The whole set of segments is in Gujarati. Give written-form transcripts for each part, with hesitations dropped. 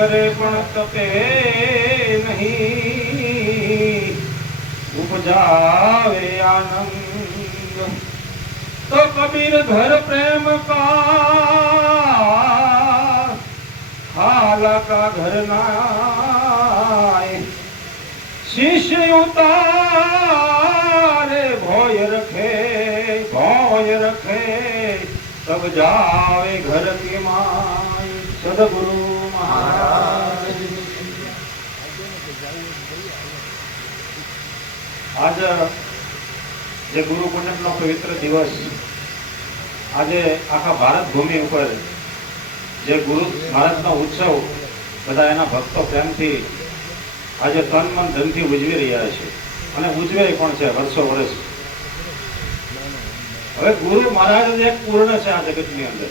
કરે પણ તપે નહીં, ઉપજાવે આનંદ तो कबीर घर प्रेम का हाला का घर नाय, शिष्य उतारे भोय रखे तब जावे घर की माय। सदगुरु महाराज आज જે ગુરુ પૂનમનો પવિત્ર દિવસ આજે આખા ભારત ભૂમિ ઉપર જે ગુરુ મહારાજનો ઉત્સવ બધા એના ભક્તો પ્રેમથી આજે તન મન ધનથી ઉજવી રહ્યા છે અને ઉજવે પણ છે વર્ષો વર્ષ। હવે ગુરુ મહારાજ એક પૂર્ણ છે આ જગતની અંદર,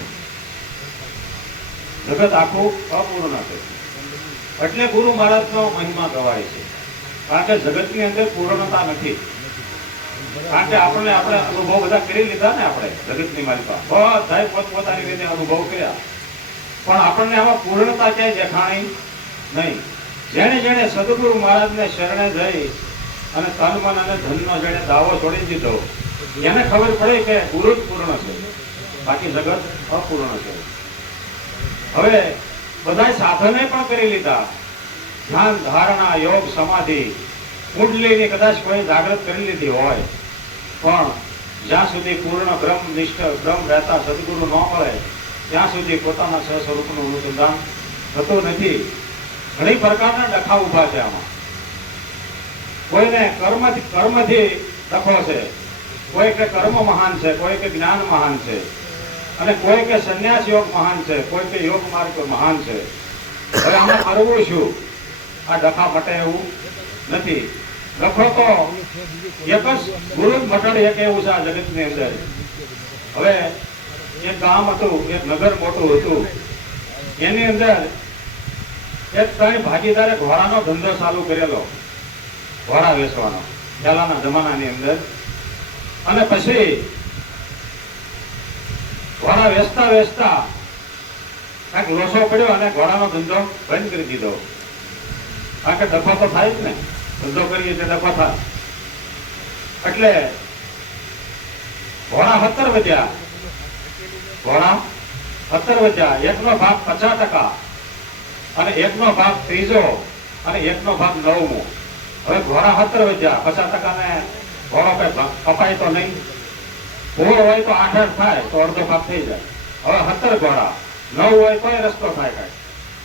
જગત આખું અપૂર્ણ છે એટલે ગુરુ મહારાજનો મહિમા ગવાય છે, કારણ કે જગતની અંદર પૂર્ણતા નથી। કારણ કે આપણે અનુભવ બધા કરી લીધા ને, આપણે જગતની માલિકા બધા પોતપોતાની રીતે અનુભવ કર્યા, પણ આપણને આમાં પૂર્ણતા ક્યાંય દેખાણી નહીં। જેણે જેણે સદગુરુ મહારાજને શરણે જઈ અને તન મન અને ધનનો જેણે દાવો છોડી દીધો એને ખબર પડે કે ગુરુ જ પૂર્ણ છે, બાકી જગત અપૂર્ણ છે। હવે બધા સાધને પણ કરી લીધા, ધ્યાન ધારણા યોગ સમાધિ કુંડલીની કદાચ કોઈ જાગૃત કરી લીધી હોય, પણ જ્યાં સુધી પૂર્ણ બ્રહ્મનિષ્ઠ બ્રહ્મ રહેતા સદગુરુ ન મળે ત્યાં સુધી પોતાના સ્વસ્વરૂપનું અનુસંધાન થતું નથી। ઘણી પ્રકારના ડખા ઉભા છે આમાં, કોઈને કર્મથી ડખો છે, કોઈ કે કર્મ મહાન છે, કોઈ કે જ્ઞાન મહાન છે, અને કોઈ કે સંન્યાસ યોગ મહાન છે, કોઈ કે યોગ માર્ગ મહાન છે। હવે આમાં કરવું શું? આ ડખા મટે એવું નથી। લખો તો એક જ ગુરુ મટાડી એક એવું છે આ જગતની અંદર। હવે એક ગામ હતું, એક નગર મોટું હતું, એની અંદર એક ત્રણ ભાગીદારે ઘોડાનો ધંધો ચાલુ કરેલો, ઘોડા વેચવાનો પહેલાના જમાનાની અંદર। અને પછી ઘોડા વેચતા વેચતા કાંઈક લોસો પડ્યો અને ઘોડાનો ધંધો બંધ કરી દીધો, કારણ કે ડખો તો થાય જ ને, ધંધો કરીએ એટલે ડખો થાય। એટલે ઘોડા 17 વધ્યા, ઘોડા 17 વધ્યા, એકનો ભાગ 50% અને એકનો ભાગ ત્રીજો અને એકનો ભાગ 9મો। હવે ઘોડા 17 વધ્યા, 50% ને ઘોડો કઈ કપાય તો નહીં, ઘોડો હોય તો 8 થાય તો અડધો ભાગ થઈ જાય। હવે 17 ઘોડા 9 હોય તો રસ્તો થાય કાંઈ,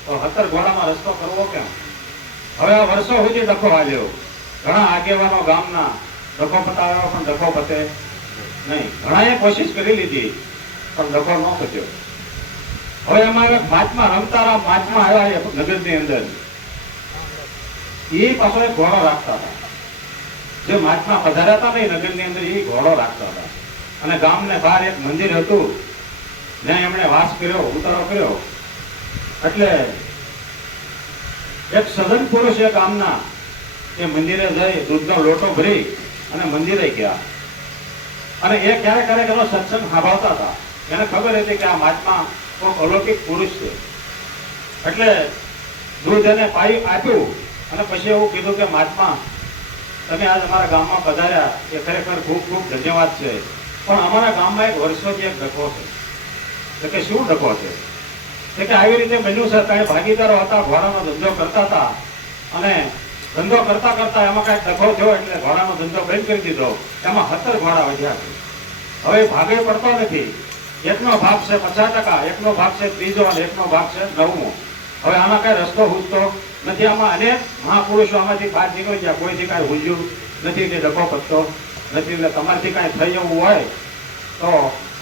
તો 17 ઘોડામાં રસ્તો કરવો કેમ? હવે આ વર્ષો સુધી ડખો હાલ્યો, ઘણા આગેવાનો ગામના ડખો પતાવ્યો પણ ડખો પતે નહીં, ઘણાએ કોશિશ કરી લીધી પણ ડખો ન પત્યો। હવે એમાં મહાત્મા રમતારામ મહાત્મા આવ્યા નગરની અંદર, એ પાછો એક ઘોડો રાખતા હતા, જે મહાત્મા પધાર્યા હતા ને નગરની અંદર એ ઘોડો રાખતા હતા। અને ગામને બહાર એક મંદિર હતું, ત્યાં એમણે વાસ કર્યો, ઉતારો કર્યો। એટલે એક સજન પુરુષ એ ગામના એ મંદિરે જઈ દૂધનો લોટો ભરી અને મંદિરે ગયા, અને એ ક્યારેક ક્યારેક એનો સત્સંગ સાંભળતા હતા। એને ખબર હતી કે આ મહાત્મા કોઈક અલૌકિક પુરુષ છે, એટલે દૂધ એને આપ્યું અને પછી એવું કીધું કે મહાત્મા તમે આજ અમારા ગામમાં પધાર્યા એ ખરેખર ખૂબ ખૂબ ધન્યવાદ છે, પણ અમારા ગામમાં એક વર્ષોથી એક ડખો છે। તો કે શું ડખો છે? કે આવી રીતે બન્યું છે, કાંઈ ભાગીદારો હતા, ઘોડાનો ધંધો કરતા હતા, અને ધંધો કરતા કરતા એમાં કાંઈક ડખો થયો એટલે ઘોડાનો ધંધો બંધ કરી દીધો, એમાં 17 ઘોડા વધ્યા છે। હવે ભાગે પડતો નથી, એકનો ભાગ છે 50%, એકનો ભાગ છે ત્રીજો અને એકનો ભાગ છે 9મો। હવે આમાં કઈ રસ્તો હુજતો નથી, આમાં અનેક મહાપુરુષો આમાંથી બહાર નીકળી ગયા, કોઈથી કાંઈ હુજ્યું નથી કે ડખો પતતો નથી। એટલે તમારથી કાંઈ થઈ જવું હોય તો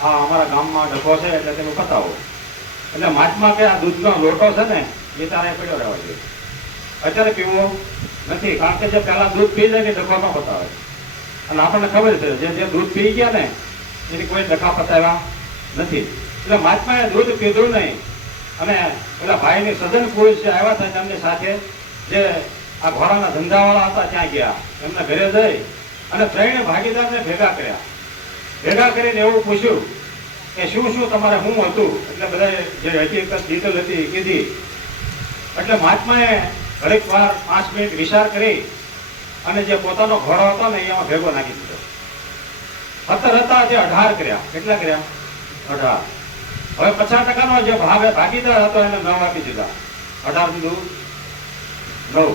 આ અમારા ગામમાં ડખો છે એટલે તેનું પતાવો। એટલે મહાત્મા કે આ દૂધનો લોટો છે ને એ તારે પડ્યો રહેવા જોઈએ, અત્યારે પીવો નથી, કારણ કે જે પહેલા દૂધ પી જાય ને ડખો ન પતાવે। અને આપણને ખબર છે જે દૂધ પી ગયા ને એની કોઈ ડખા પતાવ્યા નથી। એટલે મહાત્માએ દૂધ પીધું નહીં, અને પેલા ભાઈની સજન પુરુષ જે આવ્યા હતા તેમની સાથે જે આ ઘોડાના ધંધાવાળા હતા ત્યાં ગયા, એમના ઘરે જઈ અને ત્રણે ભાગીદારને ભેગા કર્યા। ભેગા કરીને એવું પૂછ્યું કે શું શું તમારે શું હતું? એટલે બધા જે હકીકત ડિટેલ હતી એ કીધી એટલે મહાત્માએ ઘડીક વાર 5 મિનિટ વિચાર કરી અને જે પોતાનો ઘોડો હતો ને એમાં ભેગો નાખી દીધો. હતા જે 18 કર્યા. કેટલા કર્યા? 18. હવે 50% જે ભાગીદાર હતો એને 9 આપી દીધા. 18 દીધું 9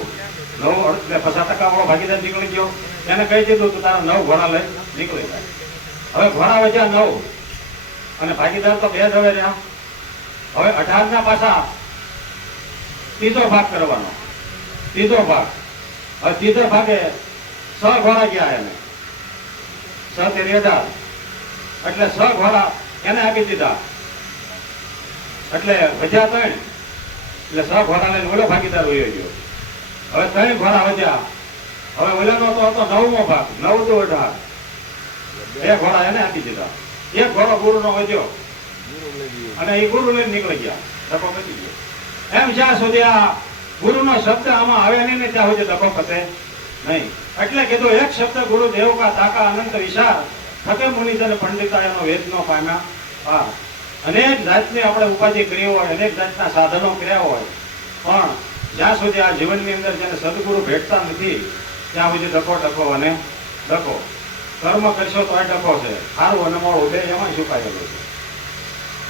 એટલે 50% વાળો ભાગીદાર નીકળી ગયો. એને કહી દીધું તું તારા 9 ઘોડા લઈ નીકળી જાય. હવે ઘોડા વધ્યા 9 અને ભાગીદાર તો 2 જ હવે રહ્યા. હવે 18 ના પાછા ત્રીજો ભાગ કરવાનો. ત્રીજો ભાગ. હવે ત્રીજો ભાગે 6 ઘોડા ગયા એને. 6 તેરી 18 એટલે 6 ઘોડા એને આપી દીધા. એટલે વધ્યા 3 એટલે 6 ઘોડા લઈને ઓલો ભાગીદાર વયો ગયો. હવે 3 ઘોડા વધ્યા. હવે ઓલાનો તો હતો 9મો ભાગ. 9 તો 18 2 ઘોડા એને આપી દીધા. 1 ઘોડો ગુરુનો વધ્યો અને એ ગુરુ લઈને નીકળી ગયા. ડખો પતી ગયો. એમ જ્યાં સુધી આ ગુરુનો શબ્દ આમાં આવે નહીં ને ત્યાં સુધી ડખો પતે નહીં. એટલે કીધું એક શબ્દ ગુરુ દેવ કા તાકા અનંત વિશાળ થકે મુનિજન પંડિતા એનો વેદનો પામ્યા. હા, અનેક જાતની આપણે ઉપાધિ કરી હોય, અનેક જાતના સાધનો કર્યા હોય, પણ જ્યાં સુધી આ જીવનની અંદર જેને સદગુરુ ભેટતા નથી ત્યાં સુધી ડખો અને ડખો. કર્મ કરશો તો ડખો છે. સારું અને મોડું બે એમાં છુપાયેલું છે.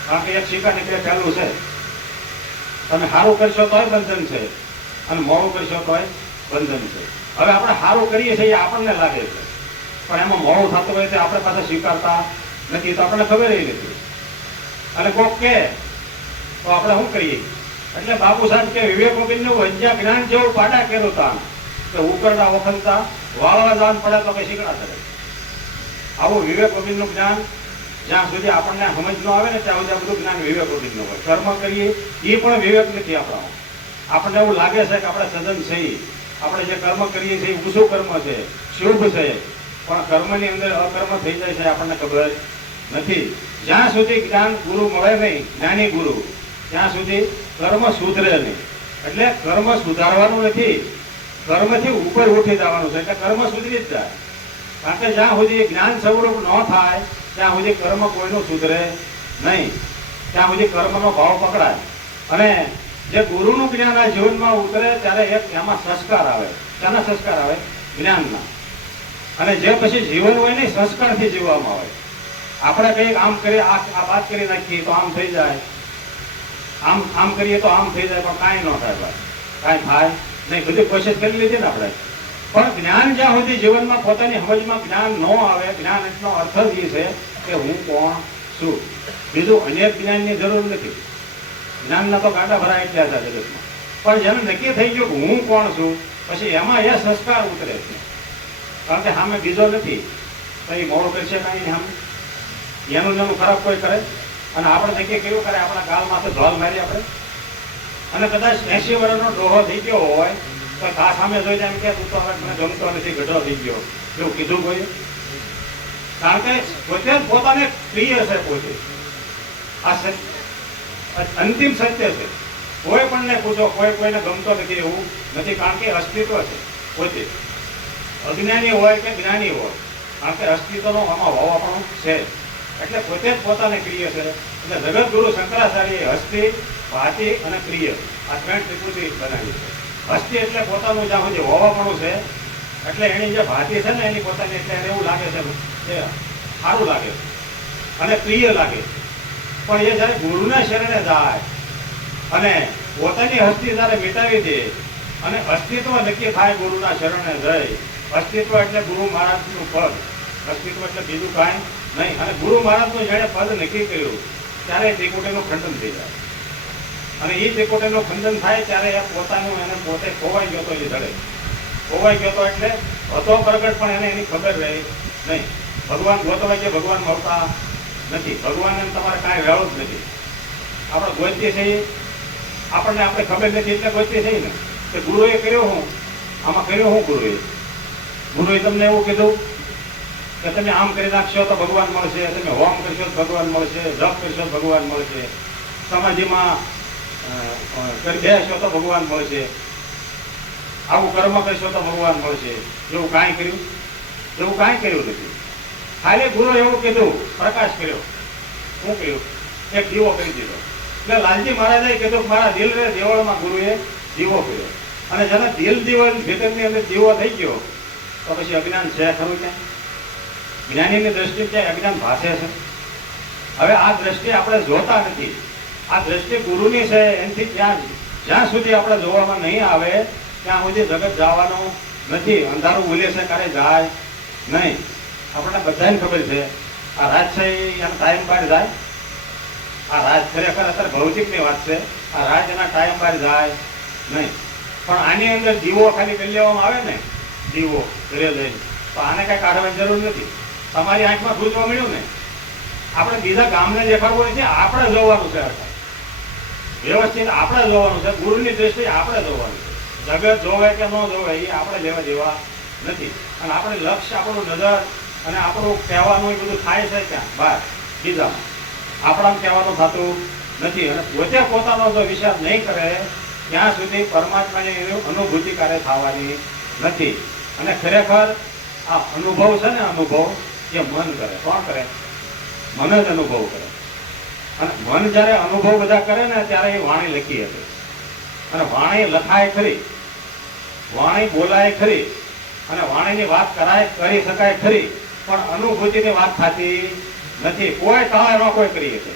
કારણ કે એક સિક્કાની બે પહેલું છે. તમે સારું કરશો તોય બંધન છે અને મોડું કરશો તોય બંધન છે. હવે આપણે સારું કરીએ છીએ એ આપણને લાગે છે, પણ એમાં મોડું થતું હોય તો આપણે પાછા સ્વીકારતા નથી, તો આપણને ખબર નથી. અને કોક કે તો આપણે શું કરીએ? એટલે બાપુ સાહેબ કે વિવેક ગોવિંદનું વંજા જ્ઞાન જેવું પાડા કેરું તા કે ઉકળતા વખતતા વાળવા જવાનું પડે તો કઈ શીખડા કરે. આવું વિવેક ગોવિંદનું જ્ઞાન જ્યાં સુધી આપણને સમજ ન આવે ને ત્યાં સુધી આ બધું જ્ઞાન વિવેક ગોવિંદનું હોય. કર્મ કરીએ એ પણ વિવેક નથી આપણો. આપણને એવું લાગે છે કે આપણે સદન છીએ, આપણે જે કર્મ કરીએ છીએ એ ઊંચું કર્મ છે, શુભ છે, પણ કર્મની અંદર અકર્મ થઈ જાય છે આપણને ખબર નથી. જ્યાં સુધી જ્ઞાન ગુરુ મળે નહીં, જ્ઞાની ગુરુ, ત્યાં સુધી કર્મ સુધરે નહીં. એટલે કર્મ સુધારવાનું નથી, કર્મથી ઉપર ઉઠી જવાનું છે. એટલે કર્મ સુધરી જ જાય. કારણ કે જ્યાં સુધી જ્ઞાન સ્વરૂપ ન થાય ત્યાં સુધી કર્મ કોઈનું સુધરે નહીં. ત્યાં સુધી કર્મનો ભાવ પકડાય. અને જે ગુરુનું જ્ઞાન આ જીવનમાં ઉતરે ત્યારે એક એમાં સંસ્કાર આવે. શાના સંસ્કાર આવે? જ્ઞાનના. અને જે પછી જીવન હોય ને સંસ્કારથી જીવવામાં આવે. આપણે કંઈક આમ કરીએ, આ વાત કરી નાખીએ તો આમ થઈ જાય, આમ કરીએ તો આમ થઈ જાય, પણ કાંઈ ન થાય ભાઈ, કાંઈ થાય નહીં. બધી કોશિશ કરી લીધી ને આપણે. પણ જ્ઞાન જ્યાં સુધી જીવનમાં પોતાની સમજમાં જ્ઞાન ન આવે, જ્ઞાન એટલો અર્થ જ છે કે હું કોણ છું. બીજું અનેક જ્ઞાનની જરૂર નથી. જ્ઞાનના તો ગાડા ભરાય એટલા હતા જગતમાં. પણ જેને નક્કી થઈ ગયું કે હું કોણ છું, પછી એમાં એ સંસ્કાર ઉતરે છે. કારણ કે સામે બીજો નથી તો એ મોડું કરશે કાંઈ નહીં. સામે એનું ખરાબ કોઈ કરે અને આપણે નક્કી કર્યું કરે, આપણા ગાલમાં તો ઢોલ મારી આપણે. અને કદાચ 80 વર્ષનો ડોહો થઈ ગયો હોય તો આ સામે જોઈને એમ કે તું તો હવે મને ગમતો નથી, ગઢો થઈ ગયો, એવું કીધું કોઈ? કારણ કે પોતે જ પોતાને પ્રિય છે. પોતે આ અંતિમ સત્ય છે. કોઈ પણ ને પૂછો, કોઈને ગમતો નથી એવું નથી. કારણ કે અસ્તિત્વ છે પોતે. અજ્ઞાની હોય કે જ્ઞાની હોય, કારણ કે અસ્તિત્વનો આમાં હોવાપણું છે. એટલે પોતે જ પોતાને પ્રિય છે. એટલે જગતગુરુ શંકરાચાર્ય હસ્તી, ભાતિ અને પ્રિય આ 3 ત્રિપુટી બનાવી છે. હસ્તી એટલે પોતાનું જ્યાં સુધી હોવાપણું છે, એટલે એની જે ભાતિ છે ને એની પોતાની, એટલે એને એવું લાગે છે કે સારું લાગે અને પ્રિય લાગે. પણ એ જ્યારે ગુરુના શરણે જાય અને પોતાની હસ્તી જ્યારે મિટાવી દે અને અસ્તિત્વ નક્કી થાય ગુરુના શરણે જઈ. અસ્તિત્વ એટલે ગુરુ મહારાજનું પદ. અસ્તિત્વ એટલે બીજું કાંઈ નહીં. અને ગુરુ મહારાજનું જેણે પદ નક્કી કર્યું ત્યારે ત્રિકુટીનું ખંડન થઈ જાય. અને એ ત્રિકુટીનું ખંડન થાય ત્યારે એ પોતાનું એને પોતે ખોવાઈ ગયો તો એ ધડે ખોવાઈ ગયો તો એટલે હતો પ્રગટ, પણ એને એની ખબર રહી નહીં. ભગવાન ગોતવાય કે ભગવાન મળતા નથી. ભગવાનને તમારે કાંઈ વેળો જ નથી. આપણે ગોતીએ છીએ, આપણને આપણે ખબર નથી એટલે ગોતીએ છીએ ને. કે ગુરુએ કર્યો હું, આમાં કર્યો હું ગુરુએ તમને એવું કીધું કે તમે આમ કરી નાખશો તો ભગવાન મળશે, તમે હોમ કરશો તો ભગવાન મળશે, જપ કરશો તો ભગવાન મળશે, સમાધિમાં કરી બેસશો તો ભગવાન મળશે, આવું કર્મ કરશો તો ભગવાન મળશે. એવું કાંઈ કર્યું? એવું કાંઈ કર્યું નથી. ખાલી ગુરુ એવું કીધું, પ્રકાશ કર્યો. શું કર્યું? એક દીવો કરી દીધો. એટલે લાલજી મહારાજે કીધું મારા દિલ રે દેવળમાં ગુરુએ દીવો કર્યો. અને જેને દિલ દીવો ભીતરની અંદર દીવો થઈ ગયો તો પછી અજ્ઞાન છે ખરું ક્યાં? જ્ઞાનીની દ્રષ્ટિ ક્યાંય અજ્ઞાન ભાષે છે? હવે આ દ્રષ્ટિ આપણે જોતા નથી. આ દ્રષ્ટિ ગુરુની છે. એનાથી જ્યાં સુધી આપણે જોવામાં નહીં આવે ત્યાં સુધી જગત જવાનું નથી. અંધારું ભૂલે છે ક્યારે જાય નહીં. આપણને બધાને ખબર છે આ રાજ છે એના ટાઈમ બહાર જાય. આ રાજ ખરેખર અત્યારે ભૌતિકની વાત છે. આ રાજ એના ટાઈમ બહાર જાય નહીં. પણ આની અંદર દીવો ખાલી કરી લેવામાં આવે ને, દીવો ઘરે લઈને, તો આને કઈ કાઢવાની જરૂર નથી. તમારી આંખમાં ભૂજવા મળ્યું ને, આપણે બીજા ગામને દેખાડવું નથી, આપણે જોવાનું છે. વ્યવસ્થિત આપણે જોવાનું છે. ગુરુની દ્રષ્ટિએ આપણે જોવાનું છે. જગત જોવે કે ન જોવે એ આપણે લેવા દેવા નથી. અને આપણે લક્ષ્ય, આપણું નજર અને આપણું કહેવાનું એ બધું થાય છે ક્યાં? બહાર બીજામાં. આપણાને કહેવાનું થતું નથી. અને પોતે પોતાનો જો વિચાર નહીં કરે ત્યાં સુધી પરમાત્માની અનુભૂતિ કાર્ય થવાની નથી. અને ખરેખર આ અનુભવ છે ને, અનુભવ એ મન કરે. કોણ કરે? મન જ અનુભવ કરે. અને મન જ્યારે અનુભવ બધા કરે ને ત્યારે એ વાણી લખી હતી. અને વાણી લખાય ખરી, વાણી બોલાય ખરી, અને વાણીની વાત કરી શકાય ખરી, પણ અનુભૂતિની વાત થતી નથી. કોઈ તાળે ન કોઈ કરી શકે.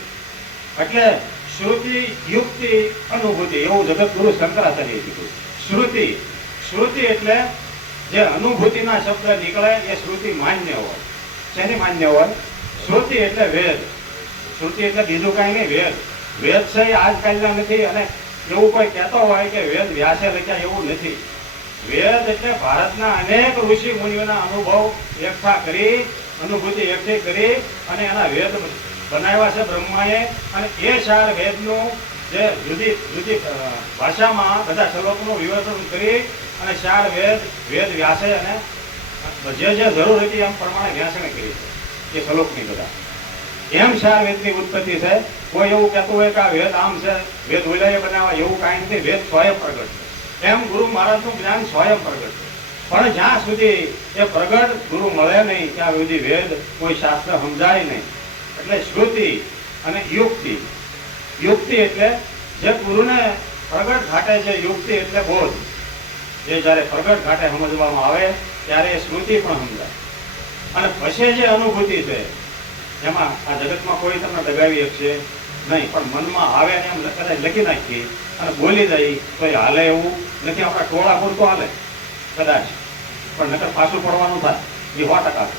એટલે શ્રુતિ, યુક્તિ, અનુભૂતિ એવું જગતગુરુ શંકરાચાર્યએ કીધું. શ્રુતિ એટલે જે અનુભૂતિના શબ્દ નીકળે એ શ્રુતિ માન્ય હોય. શેની માન્ય હોય? શ્રુતિ એટલે વેદ. શ્રુતિ એટલે બીજું કાંઈ નહીં, વેદ. વેદ છે એ આજકાલના નથી. અને એવું કોઈ કહેતો હોય કે વેદ વ્યાસે લખ્યા, એવું નથી. વેદ એટલે ભારતના અનેક ઋષિ મુનિઓના અનુભવ એકઠા કરી, અનુભૂતિ એકઠી કરી અને એના વેદ બનાવ્યા છે બ્રહ્માએ. અને એ 4 વેદનું જે જુદી જુદી ભાષામાં બધા શ્લોકનું વિવરણ કરી અને 4 વેદ વ્યાસે અને જે જરૂર હતી એમ પ્રમાણે વ્યાસને કરી છે એ શ્લોકની બધા. એમ 4 વેદની ઉત્પત્તિ છે. કોઈ એવું કહેતું હોય કે આ વેદ આમ છે, વેદ ઓલાએ બનાવવા, એવું કાંઈ નથી. વેદ સ્વયં પ્રગટ છે. એમ ગુરુ મહારાજનું જ્ઞાન સ્વયં પ્રગટ છે. પણ જ્યાં સુધી એ પ્રગટ ગુરુ મળે નહીં ત્યાં સુધી વેદ કોઈ શાસ્ત્ર સમજાય નહીં. એટલે શ્રુતિ અને યુક્તિ. યુક્તિ એટલે જે ગુરુને પ્રગટ ઘાટે છે, યુક્તિ એટલે બોધ. જે જ્યારે પ્રગટ ઘાટે સમજવામાં આવે ત્યારે એ સ્મૃતિ પણ સમજાય. અને પછી જે અનુભૂતિ છે એમાં આ જગતમાં કોઈ તમને દગાવી શકશે નહીં. પણ મનમાં આવે ને એમ કદાચ લખી નાખીએ અને બોલી જાય તો એ હાલે એવું નથી. આપણા ટોળા પૂરતો હાલે કદાચ, પણ નકર પાછું પડવાનું થાય એ 100%.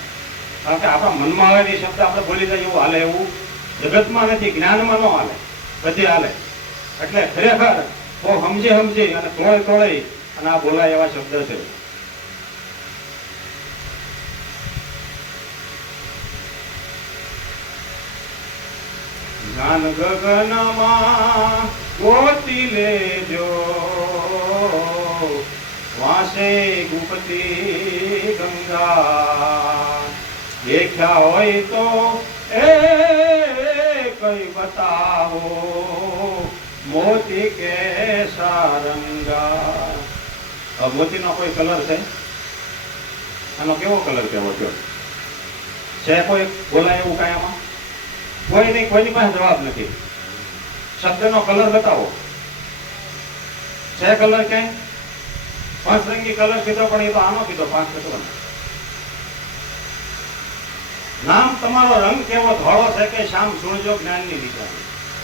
કારણ કે આપણા મનમાં આવે એ શબ્દ આપણે બોલી જાય એવું હાલે એવું જગતમાં નથી. જ્ઞાનમાં ન હાલે, બધી હાલે. એટલે ખરેખર બહુ સમજી અને તોળે અને આ બોલાય એવા શબ્દ છે. જ્ઞાન ગગનમાં ગોતી લેજો, વાસે ગુપતી ગંગા. દેખ્યા હોય તો એ કઈ બતાવો, મોતી કે સારંગા. મોતીનો કોઈ કલર છે? આનો કેવો કલર કેવો છે? કોઈ બોલાય એવું કાંઈ આમાં? કોઈ નહીં. કોઈની પાસે જવાબ નથી. શબ્દનો કલર બતાવો. છે કલર ક્યાંય? 5 રંગી કલર કીધો પણ એ તો આનો કીધો 5 કીધો. નામ તમારો રંગ કેવો, ધોળો છે કે શ્યામ? સુણજો જ્ઞાનની દિશા.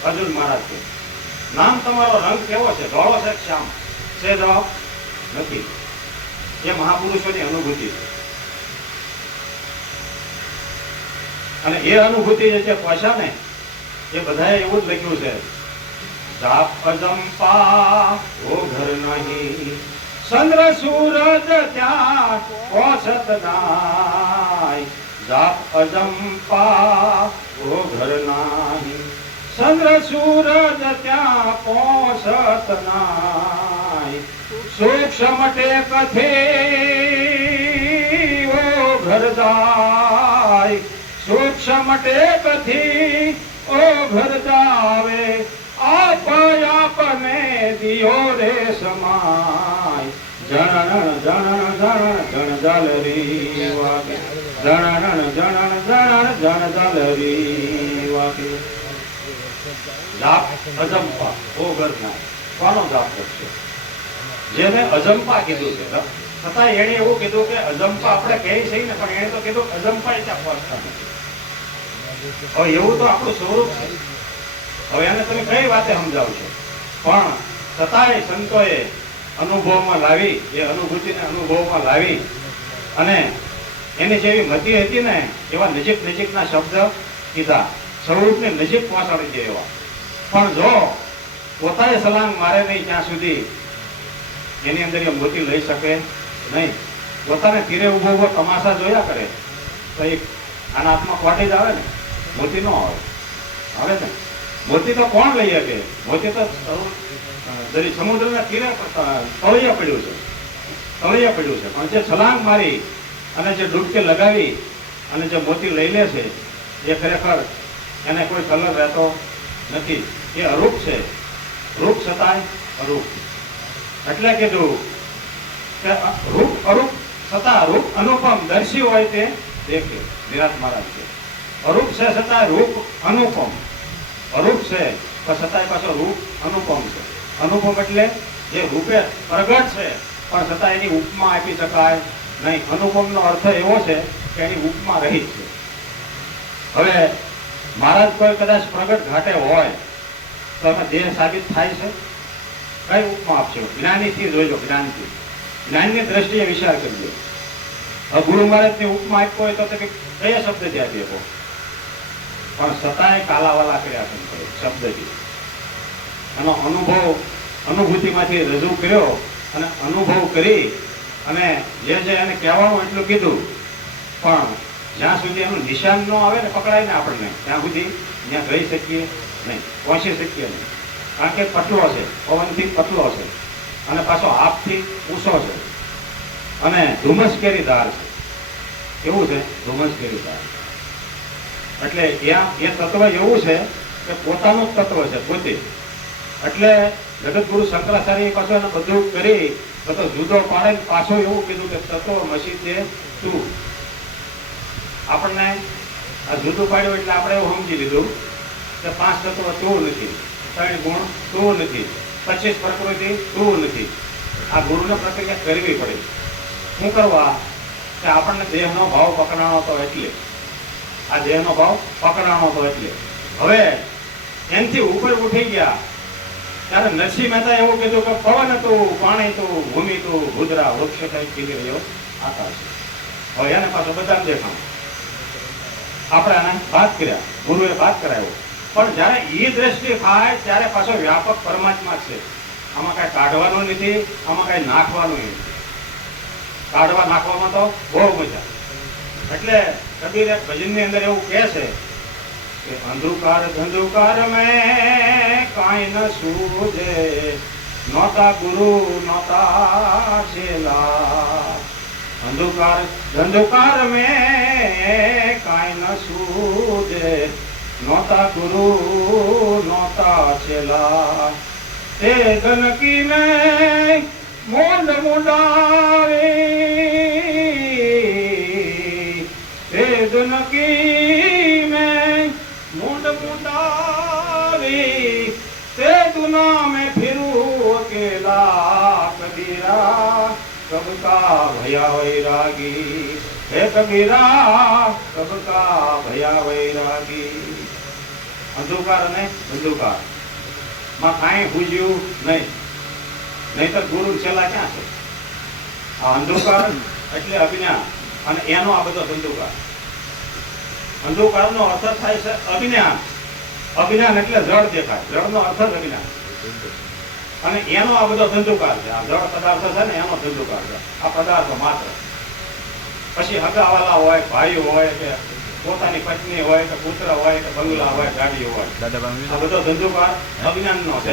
અર્જુન મહારાજ છે. નામ તમારો રંગ કેવો છે, ધોળો છે કે શ્યામ? છે જવાબ? નથી. એ મહાપુરુષોની અનુભૂતિ છે. અને એ અનુભૂતિ જે પાછા ને એ બધાએ એવું જ લખ્યું છે. જાપ અજંપા ઓ ઘર નહીં, ચંદ્ર સૂરજ ત્યાં ઓછત નાય. જાપ અજંપા ઓ ઘર નહીં, ચંદ્ર સૂરજ ત્યાં પોષત નાય. સૂક્ષ્મ ટેકથી ઓ ઘર જાય, સૂક્ષ્મ ટેકથી ઓ ઘર જાવે. આપને દિયો રે સમાય. જણણ જણણ જણ જણ જાલરી વાગે, જણણ જણણ જણ જણ જાલરી વાગે. જાપ અજંપા ઓ ઘર જાય. કોનો જાપ કરશે? જેને અજંપા કીધું છે. છતાં એણે એવું કીધું કે અજંપા આપણે કહી છે ને, પણ એણે તો કીધું અજંપા ત્યાં પહોંચતા નથી. હવે એવું તો આપણું સ્વરૂપ છે. હવે એને તમે કઈ વાતે સમજાવશો? પણ છતાંય સંતોએ અનુભવમાં લાવી, એ અનુભૂતિને અનુભવમાં લાવી અને એની જેવી મતિ હતી ને એવા નજીક નજીકના શબ્દ કીધા, સ્વરૂપને નજીક પહોંચાડી દે એવા. પણ જો પોતાએ સલાંગ મારે નહીં ત્યાં સુધી એની અંદર એ મોતી લઈ શકે નહીં. પોતાને તીરે ઉભો ઉભો તમાશા જોયા કરે તો એ આના હાથમાં ખોટી જ આવે ને, મોતી ન આવે ને. મોતી તો કોણ લઈ શકે? મોતી તો સમુદ્રના તીરે તળિયા પડ્યું છે, તળિયા પડ્યું છે. પણ જે છલાંગ મારી અને જે ડૂબકી લગાવી અને જે મોતી લઈ લે છે એ ખરેખર એને કોઈ કલર રહેતો નથી. એ અરૂપ છે, રૂપ છતાંય અરૂપ. એટલે કીધું કે રૂપ અરૂપ છતાં રૂપ અનુપમ, દર્શી હોય તે દેખે. નિરાત મહારાજ છે અરૂપ છે છતાં રૂપ અનુપમ. અરૂપ છે પણ છતાંય પાછો રૂપ અનુપમ છે. અનુપમ એટલે જે રૂપે પ્રગટ છે પણ છતાં એની ઉપમા આપી શકાય નહીં. અનુપમનો અર્થ એવો છે કે એની ઉપમા રહી છે. હવે મહારાજ કોઈ કદાચ પ્રગટ ઘાટે હોય તો એમાં દેહ સાબિત થાય છે. કઈ ઉપમા આપશો? જ્ઞાનીથી જોઈજો, જ્ઞાનથી, જ્ઞાનની દ્રષ્ટિએ વિચાર કરજો. હવે ગુરુ મહારાજની ઉપમા આપ્યો હોય તો તમે કયા શબ્દથી આપી શકો? પણ છતાંય કાલાવાલા કર્યા શબ્દથી. એનો અનુભવ અનુભૂતિમાંથી રજૂ કર્યો અને અનુભવ કરી અને જે એને કહેવાનું એટલું કીધું. પણ જ્યાં સુધી એનું નિશાન ન આવે ને, પકડાય ને આપણને, ત્યાં સુધી ત્યાં રહી શકીએ નહીં, પહોંચી શકીએ નહીં. કારણ કે પતલો છે, પવનથી પતલો છે અને પાછો હાથથી ઊંચો છે અને ધુમ્મસ કેરી ધાર છે. કેવું છે? ધુમ્મસ કેરી ધાર. એટલે ત્યાં એ તત્વ એવું છે કે પોતાનું જ તત્વ છે પોતે. એટલે જગતગુરુ શંકરાચાર્ય પાછો એને બધું કરી બધો જુદો પાડે પાછો એવું કીધું કે તત્વ મસી છે તું. આપણને આ જુદું પાડ્યું એટલે આપણે એવું સમજી લીધું કે 5 તત્વ તું નથી, 3 ગુણ તું નથી, 25 પ્રકૃતિ તું નથી. આ ગુરુને પ્રક્રિયા કરવી પડે. શું કરવા? કે આપણને દેહનો ભાવ પકડાણો તો એટલે, આ દેહનો ભાવ પકડાણો તો એટલે. હવે એનથી ઉપર ઉઠી ગયા ત્યારે નરસિંહ મહેતા એવું કીધું કે પવન તું, પાણી તું, ભૂમિ તું, રુદ્રા, વૃક્ષ કઈ કીધી રહ્યો આકાશ. હવે એને પાછો બધા દેખાણ. આપણે આને વાત કર્યા, ગુરુએ વાત કરાવ્યો. પણ જયારે એ દ્રષ્ટિ થાય ત્યારે પાછો વ્યાપક પરમાત્મા છે. આમાં કઈ કાઢવાનું નથી, આમાં કઈ નાખવાનું નથી. કાઢવા નાખવામાં તો બહુ મજા. એટલે કબીર એક ભજનની અંદર એવું કહે છે કે અંધુકાર ધંધુકાર મેં કાંઈ ન સૂજે, નોતા ગુરુ નોતા છેલા. અંધુકાર ધંધુકાર મેં કાંઈ ન સૂજે, નોતા ગુરુ નોતા છેલા. તે ગનકી મેં મોંડ મુંડાવી, તે ગનકી મેં मुंड मुंडावी, ते दुना में फिरू अकेला. कबीरा कब का भया वैरागी, हे कबीरा कब का भया वैरागी. અંધુકાર અને અંધુકાર માં કાંઈ પૂજ્યું નહીં, નહીતર ગુરુ છેલ્લા ક્યાં છે? આ અંધુકાર એટલે અજ્ઞાન અને એનો આ બધો અંધુકાર. અંધુકાર નો અર્થ થાય છે અજ્ઞાન. અજ્ઞાન એટલે જળ દેખાય, જળ નો અર્થ જ અજ્ઞાન. અને એનો આ બધો ધંધુકાર છે. આ જળ પદાર્થ છે ને એનો ધંધુકાર છે. આ પદાર્થો માત્ર. પછી હગાવાલા હોય, ભાઈ હોય કે પોતાની પત્ની હોય કે પુત્ર હોય કે બંગલા હોય, ગાડીઓ હોય, આ બધો ધંધુકાર અજ્ઞાન નો છે.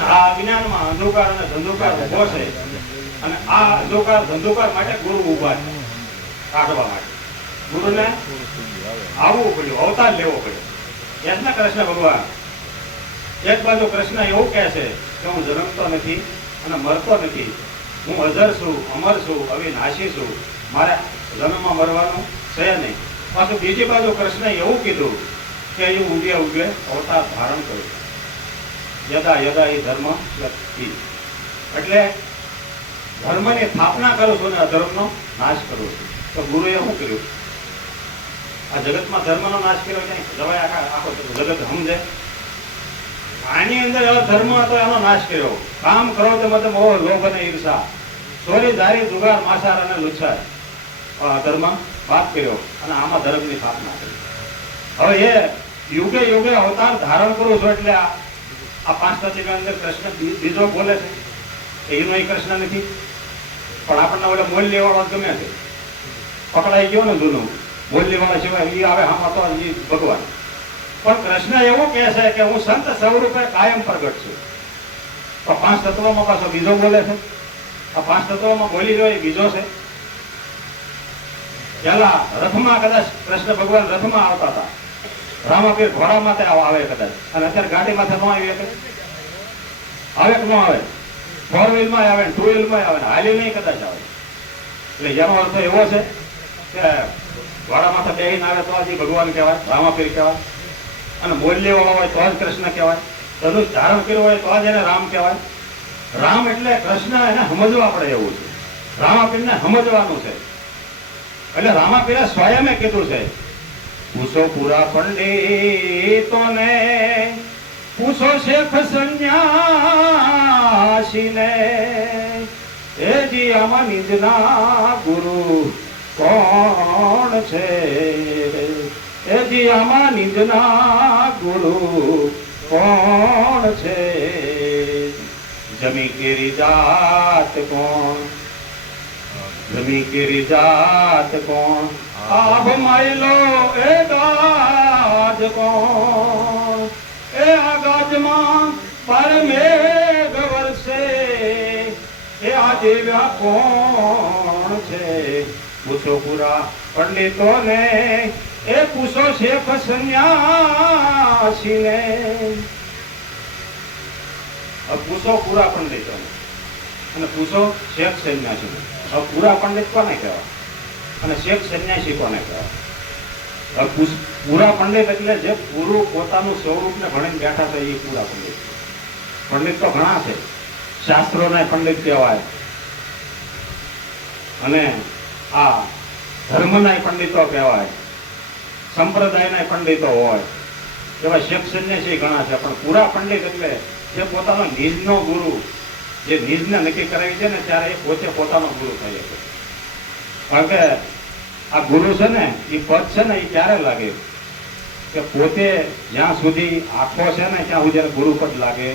આ અજ્ઞાનમાં અંધુકાર અને ધંધુકાર ઉભો છે. અને આ અંધુકાર ધંધુકાર માટે ગુરુ ઉભા છે કાઢવા માટે. ગુરુને આવવું પડ્યું, અવતાર લેવો પડ્યો. યસ ને કૃષ્ણ ભગવાન. એક બાજુ કૃષ્ણ એવું કહે છે કે હું જન્મતો નથી અને મરતો નથી, હું અજર છું, અમર છું, અવિનાશી છું, મારે જન્મમાં મરવાનું છે નહીં. પાછું બીજી બાજુ કૃષ્ણ એવું કીધું કે એ ઉગે ઉગે અવતાર ધારણ કર્યું. યદા યદા એ ધર્મ વ્યક્તિ. એટલે ધર્મની સ્થાપના કરું છું ને અધર્મનો નાશ કરું છું. તો ગુરુએ શું કર્યું? આ જગતમાં ધર્મનો નાશ કર્યો છે. જવાય આખો જગત સમજે. આની અંદર ધર્મ હતો એનો નાશ કર્યો. કામ કરો તો મત મોહ લોભ અને ઈર્ષા, ચોરી ધારી જુગાર માસાર અને લુચ્છાર, ધર્મ વાત કર્યો અને આમાં ધર્મની સ્થાપના કરી. હવે એ યુગે યુગે અવતાર ધારણ કરું છું એટલે આ પાંચ તત્વની અંદર કૃષ્ણ બીજો બોલે છે એનો એ કૃષ્ણ નથી. પણ આપણને ઓલે મૂલ્ય વાળો ગમે છે, પકડાઈ ગયો ને જૂનું મૂલ્ય વાળા સિવાય એ આવે આમાં તો એ ભગવાન. પણ કૃષ્ણ એવું કહે છે કે હું સંત સ્વરૂપે કાયમ પ્રગટ છું. તો પાંચ તત્વોમાં પાછો બીજો બોલે છે. આ પાંચ તત્વોમાં બોલી રહ્યો એ બીજો છે. પેલા રથમાં કદાચ કૃષ્ણ ભગવાન રથમાં આવતા હતા, રામાપીર ઘોડા માથે આવે કદાચ, અને અત્યારે ગાડી માથે ન આવી શકે, આવે કે ન આવે? ફોર વ્હીલ માં આવે, ટુ વ્હીલ માં આવે, હાલી નહીં કદાચ આવે. એટલે એનો અર્થ એવો છે કે ઘોડા માથે બેહીને આવે તો જ ભગવાન કહેવાય, રામાપીર કહેવાય. અને મૂલ્ય વાળો હોય તો જ કૃષ્ણ કહેવાય. ધનુષ ધારણ કર્યું હોય તો જ એને રામ કહેવાય. રામ એટલે કૃષ્ણ, એને સમજવા પડે એવું છે. રામાપીરને સમજવાનું છે. એટલે રામાપીરે સ્વયં કીધું છે, પૂછો પૂરા પંડિતોને, પૂછો શેખ સંન્યાસીને, એ જી આમાં નિજના ગુરુ કોણ છે? એ જી આમાં નિજના ગુરુ કોણ છે? જમી કેરી જાત કોણ? જમી કેરી જાત કોણ? આભ માયલો એ ગાજ કોણ? એ આ ગાજમાં પરમેઘ વરસે, એ આ દેવ્યા કોણ છે? પૂછો પૂરા પંડિતોને, એ પૂછો શેખ સંન્યાસીને. પૂછો પૂરા પંડિતોને અને પૂછો શેખ સંન્યાસીને. હવે પૂરા પંડિત કોને કહેવાય અને શેખ સંન્યાસી કોને કહેવાય? પૂરા પંડિત એટલે જે પૂરું પોતાનું સ્વરૂપને ભણીને બેઠા છે એ પૂરા પંડિત. પંડિત તો ઘણા છે, શાસ્ત્રોના પંડિત કહેવાય, અને આ ધર્મના પંડિતો કહેવાય, સંપ્રદાયના પંડિતો હોય, એવા શેખ સંન્યાસી ઘણા છે. પણ પૂરા પંડિત એટલે જે પોતાનો નિજનો ગુરુ, જે નિજને નક્કી કરાવી છે ને ત્યારે એ પોતે પોતાનો ગુરુ થઈ શકે. કારણ કે આ ગુરુ છે ને એ પદ છે ને એ ક્યારે લાગે કે પોતે જ્યાં સુધી આખો છે ને ત્યાં સુધી ગુરુ પદ લાગે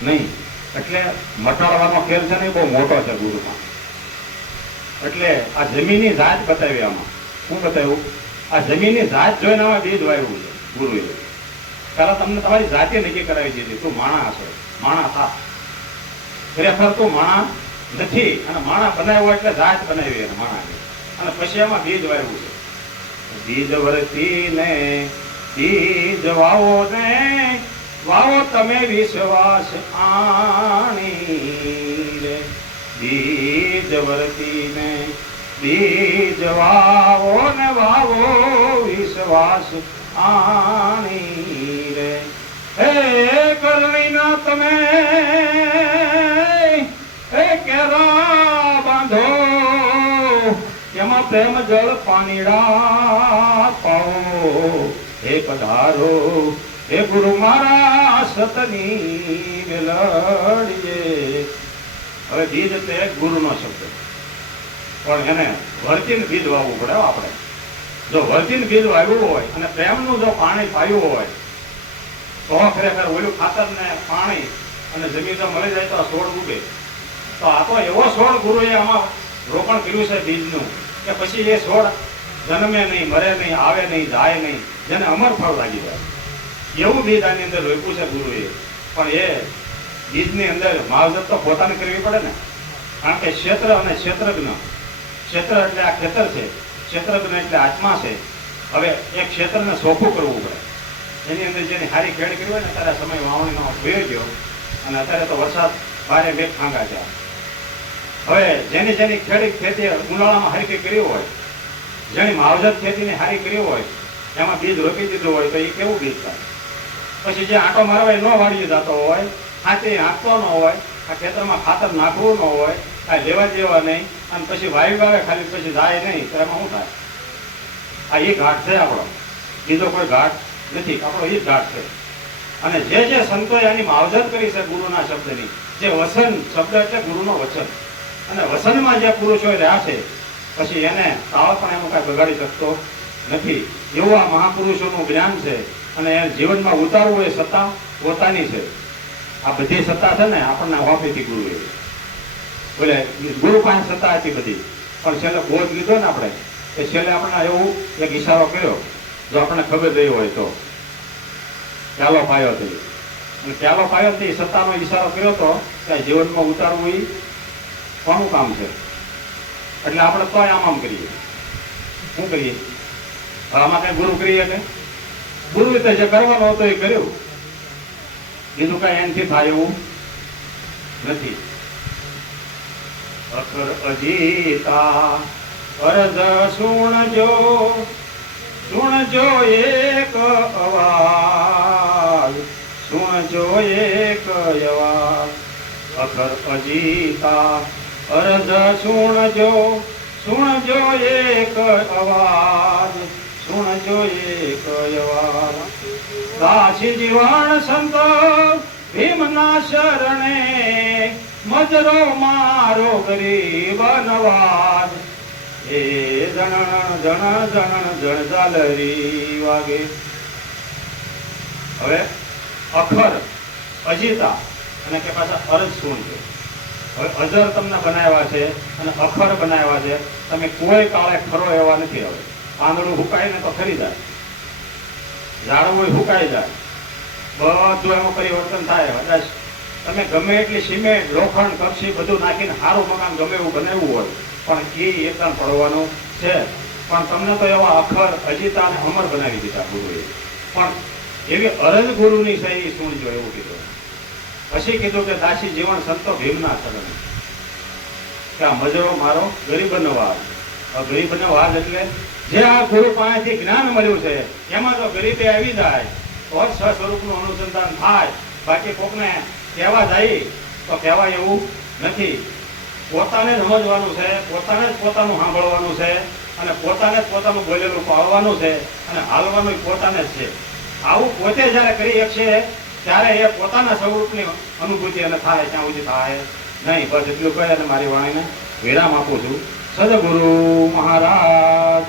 નહીં. એટલે મટાડવાનો ખેલ છે ને એ બહુ મોટો છે ગુરુમાં. એટલે આ જમીનની જાત બતાવી. આમાં શું બતાવ્યું? આ જમીનની જાત જોઈને આમાં બીજ વાવ્યું છે ગુરુએ. પેલા તમને તમારી જાતે નક્કી કરાવી દીધી, તું માણા છે, માણા થા. ખરેખર તું માણા નથી, અને માણા બનાવ્યો એટલે જાત બનાવી એને માણાની. અને પછી એમાં બીજ વાવ્યું છે. બીજ વરતી ને બીજ વાવો ને, વાવો તમે વિશ્વાસ આણી રે. બીજ વરતી ને બીજ વાવો ને, વાવો વિશ્વાસ આણી રે. હે કરણીના તમે એ કેરા બાંધો, એમાં પ્રેમ જળ પાણીડા પાવો. હે પધારો હે ગુરુ મારા સતની મેલડીએ. હવે બીજ તે ગુરુનો શબ્દ, પણ એને વર્તીને બીજ વાવવું પડે. આપણે જો વર્તીને બીજ વાવ્યું હોય અને પ્રેમનું જો પાણી પાયું હોય તો ખરેખર ઓલું ખાતર ને પાણી અને જમીન જો મળી જાય તો આ છોડ ઉગે. તો આ તો એવો છોડ ગુરુએ આમાં રોપણ કર્યું છે બીજનું કે પછી એ છોડ જન્મે નહીં, મરે નહીં, આવે નહીં, જાય નહીં, જેને અમર ફળ લાગી જાય એવું બીજ આની અંદર રોપ્યું છે ગુરુએ. પણ એ બીજની અંદર માવજત તો પોતાને કરવી પડે ને. કારણ કે ક્ષેત્ર અને ક્ષેત્રજ્ઞ, ક્ષેત્ર એટલે આ ખેતર છે, ક્ષેત્રજ્ઞ એટલે આત્મા છે. હવે એ ક્ષેત્રને સોખું કરવું પડે. એની અંદર જેની હારી ખેડ કરી હોય ને ત્યારે સમય વાવણીનો વયો ગયો અને અત્યારે તો વરસાદ ભારે મેઘ ખાંગા છે. હવે જેની જેની ખેતી ઉનાળામાં હરખી કરી હોય, જેની માવજત ખેતીને હારી કરી હોય, એમાં બીજ રોપી દીધું હોય તો એ કેવું બીજ થાય? પછી જે આંટો મારવા ન વાળી જતો હોય હાથે હાંકતો ન હોય, આ ખેતરમાં ખાતર નાખવું ન હોય, કાંઈ લેવા દેવા નહીં, અને પછી વાયુ આવે ખાલી પછી જાય નહીં, તો એમાં શું થાય? આ એ ઘાટ છે આપણો, બીજો કોઈ ઘાટ નથી, આપણો એ જ ઘાટ છે. અને જે જે સંતોએ આની માવજત કરી છે ગુરુના શબ્દની, જે વસન શબ્દ એટલે ગુરુનો વચન, અને વસનમાં જે પુરુષો રહ્યા છે પછી એને તાવ પણ એનું કાંઈ બગાડી શકતો નથી. એવું આ મહાપુરુષોનું જ્ઞાન છે. અને એ જીવનમાં ઉતારવું એ સત્તા પોતાની છે. આ બધી સત્તા છે ને આપણને આપી હતી ગુરુએ. બોલે ગુરુ પાસે સત્તા હતી બધી, પણ છેલ્લે બોધ લીધો ને આપણે, એ છેલ્લે આપણને એવું એક ઈશારો કર્યો, જો આપણને ખબર રહી હોય તો, ચાલો પાયો થઈ. અને ચાલો પાયો થઈ સત્તાનો ઈશારો કર્યો તો કે જીવનમાં ઉતારવું એ કોનું કામ છે. એટલે આપણે તો આમ કરીએ. શું કરીએ? આમાં કઈ ગુરુ કરીએ કે ગુરુ રીતે જે કરવાનો હતો એ કર્યું, બીજું કઈ એનથી થાય એવું નથી. અખર અજીતા અરજ સુણજો, સુણજો એક અવાજ, સુણજો એક અવાજ. અખર અજીતા અરજ સુણજો, સુણજો એક અવાજ, સુણજો એક અવાજ. દાસી જીવન સંત ભીમના શરણે, મજરો મારો ગરીબ નવાજ. એ જણ જણ જણ જણ ઝાલરી વાગે. હવે અખર અજીતા અને કે પાછા અરજ સુણજો. હવે અજર તમને બનાવ્યા છે અને અખર બનાવ્યા છે. તમે કોઈ કાળે ખરો એવા નથી. હવે પાંદડું હુકાય ને તો ખરી જાય, ઝાડવું હુકાઈ જાય, બધું એમાં પરિવર્તન થાય. કદાચ તમે ગમે એટલી સિમેન્ટ, લોખંડ, કપસી બધું નાખીને સારું મકાન ગમે એવું બનાવ્યું હોય, પણ એ એકદમ પડવાનું છે. પણ તમને તો એવા અખર અજીતા અને અમર બનાવી દીધા ગુરુએ. પણ એવી અરજ ગુરુની શૈલી સુણજો એવું કીધું. પછી કીધું કે દાસી જીવન સંતો ભીમના શરણ, કે આ મજરો મારો ગરીબનો વાદ. ગરીબનો વાદ એટલે જે આ ગુરુ પાસેથી જ્ઞાન મળ્યું છે એમાં જો ગરીબી આવી જાય તો જ સ્વસ્વરૂપનું અનુસંધાન થાય. બાકી કોકને કહેવા જાય તો કહેવાય એવું નથી. પોતાને સમજવાનું છે, પોતાને જ પોતાનું સાંભળવાનું છે, અને પોતાને જ પોતાનું બોલેલું પાળવાનું છે, અને હાલવાનું પોતાને જ છે. આવું પોતે જયારે કરી શકશે ત્યારે એ પોતાના સ્વરૂપની અનુભૂતિ અને થાય, ત્યાં સુધી થાય નહીં. બસ એટલું કહે અને મારી વાણીને વિરામ આપું છું. સદગુરુ મહારાજ.